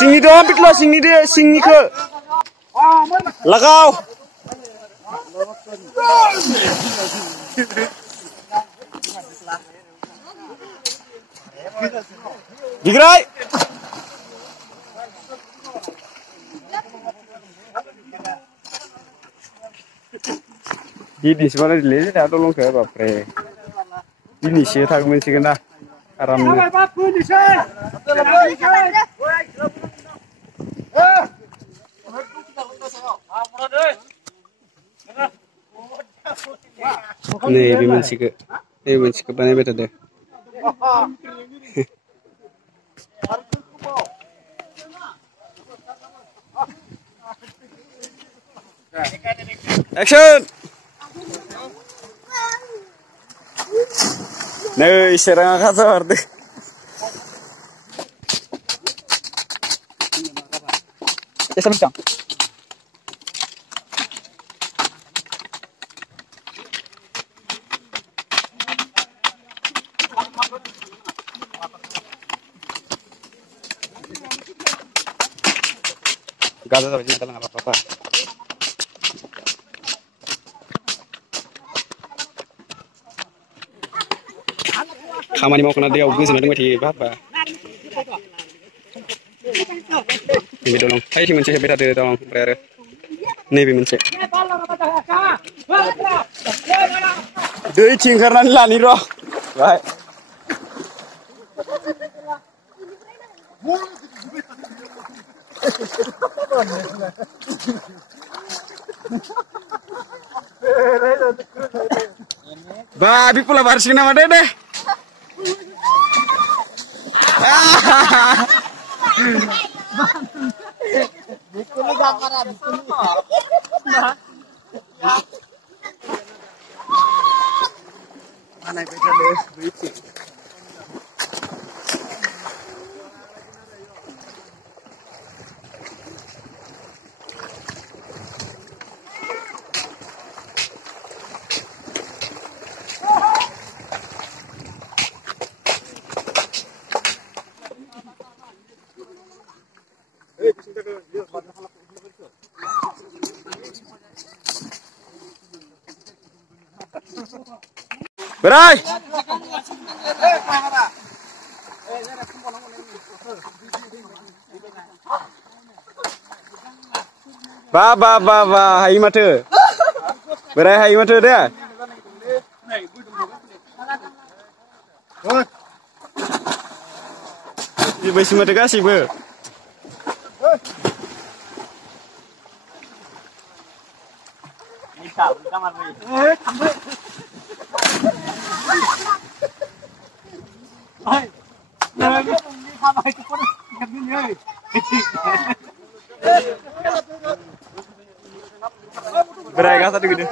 Sini doang ambil lo, sini deh, sini ke. Lagau. Digerai. Di sekolah di sini ada tolong ke bapre. Ini sih tak mungkin dah. Aramnya. Nih, biman sih ke banyak beta deh. Action! Nih, serang kata berarti. Ya sama. Gak ada cinta nggak apa-apa. Kamani mau kena dia ugus nanti mati apa? Ini tolong. Ayo sih mencari beda deh tolong. Berada. Nih bi mencari. Doi cingkaran lani roh. Baik. Babi pula barsi nama deh. Bikini gambar bikini. Mana beda deh, bicik. Berai. Ba, hai mata. Berai hai mata dia. Di besi mata kasih ber. Ini kau kamar ni. Hai. Nah, ni kamar itu pun kami ni. Berai kata tu gede.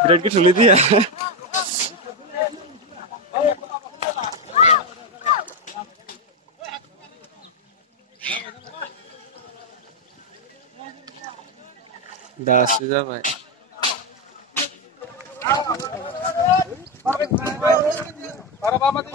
Berat ke sulit ya. Dah sudah baik. Para mama tu.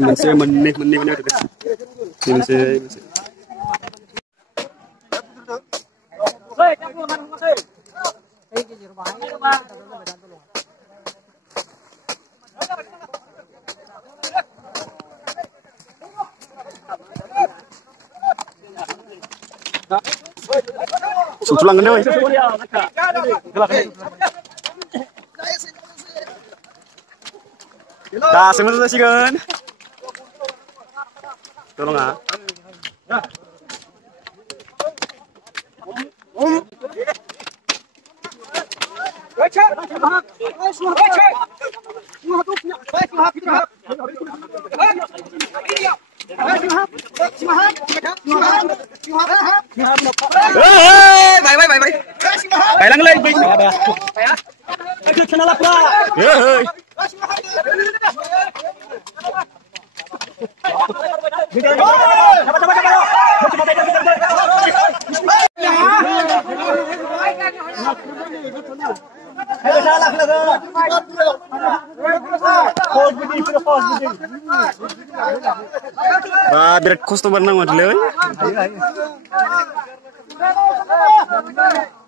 Masih meneh masih. Susulangan deh, dah, semua sih kan? Tolong ah. Bay lang lên Vinh. Biar customer nang model.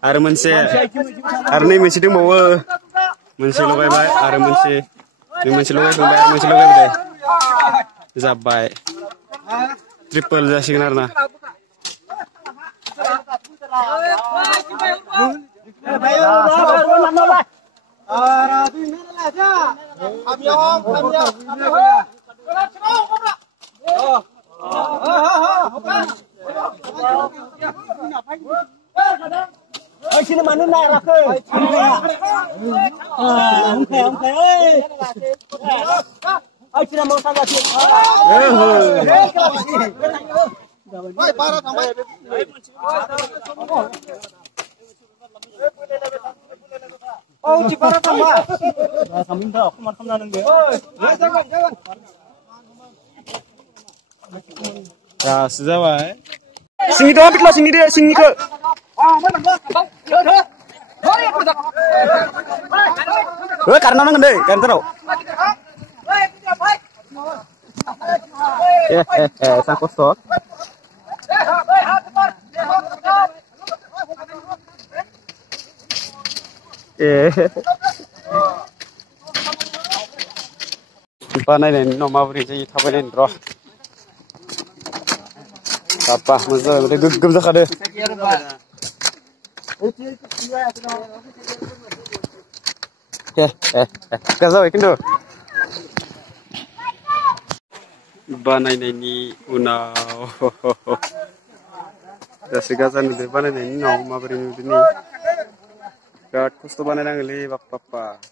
Ada mense, ada ni mense dia bawa mense lo bye, ada mense, ni mense lo bye, zabai, triple dah sih kenarna. Ơi xin mà nước này là khơi. Không khề ơi. Ơi xin mà sang là chuyện. Ơi ba ra thằng bay. Ô chị ba ra thằng ba. Thằng mình thở không ra được. Ơi, jangan. Ya, sudah wae. Sini doang piklah sini deh, sini ke. Karena nang deh, kan terus. Sangko stok. Panai nih, nomor beri jadi tawarin roh. Apa, masa udah gem dah ada. Kasih ikan tu. Banai ni unau. Dah segasan tu banai ni, nomor beri ni. Kat kustu banai nang le bak papa.